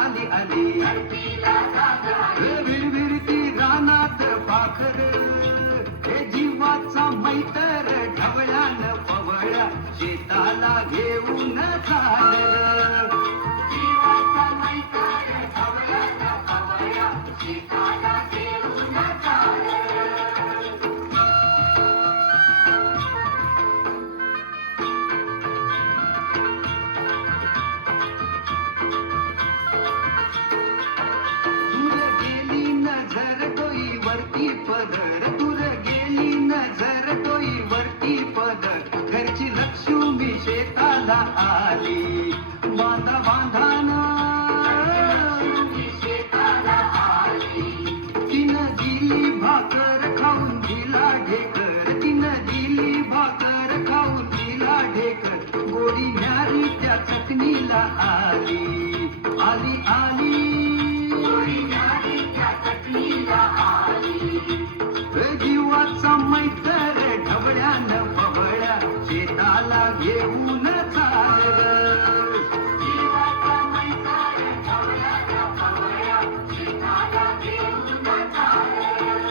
लाली आली विरविरती रानात पाखर हे जीवाचा मैतर ढवळ्यान पवळ्या शेताला घेऊन चाललं जीवाचा मैतर ढवळ्यान पवळ्या शेताला घेऊन चाललं दूर गेली नजर डोई वरती पदर घरची लक्ष्मी शेताला आली बांधा बांधाना शेताला आली तिनं दिली भाकर खाऊन दिला ढेकर तिनं दिली भाकर खाऊन दिला ढेकर गोडी न्यारी त्या चटणीला आली आली आली गोडी न्यारी त्या चटणीला आली जीवाचा मैतर ढवळ्यान पवळ्या शेताला घेऊन चाललं जीवाचा मैतर ढवळ्यान पवळ्या शेताला घेऊन चाललं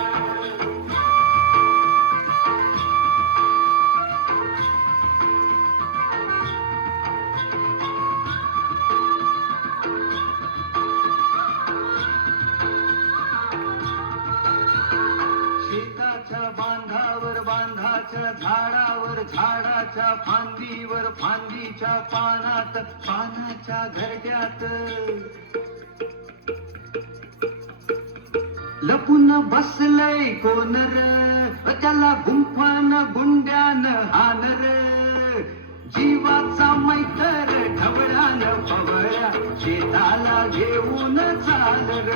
शेताच्या बांधावर बांधाच्या झाडावर झाडाच्या फांदीवर फांदीच्या पानात पानाच्या घरट्यात लपून बसलय कोण र त्याला गुंफान गुंड्यान हानर जीवाचा मैतर ढवळ्यान पवळ्या शेताला घेऊन चालर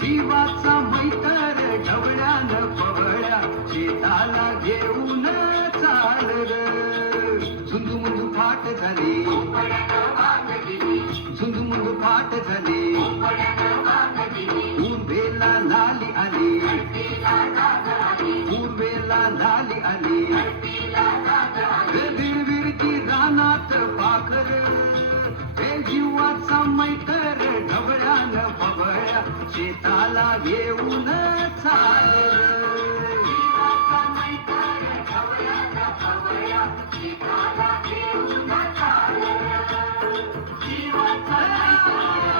जीवाचा मैतर ढवळ्यान पवळ्या शेताला घेऊन चालर झुंजू फाट झाली झुंजू फाट झाली पूर्वेला लाली आली पूर्वेला लाली आली विरविरती रानात पाखर हे जीवाचा मैतर ढवळ्यान पवळ्या शेताला घेऊन चाललं जीवाचा मैतर ढवळ्यान पवळ्या शेताला घेऊन चाललं जीवाचा मैतर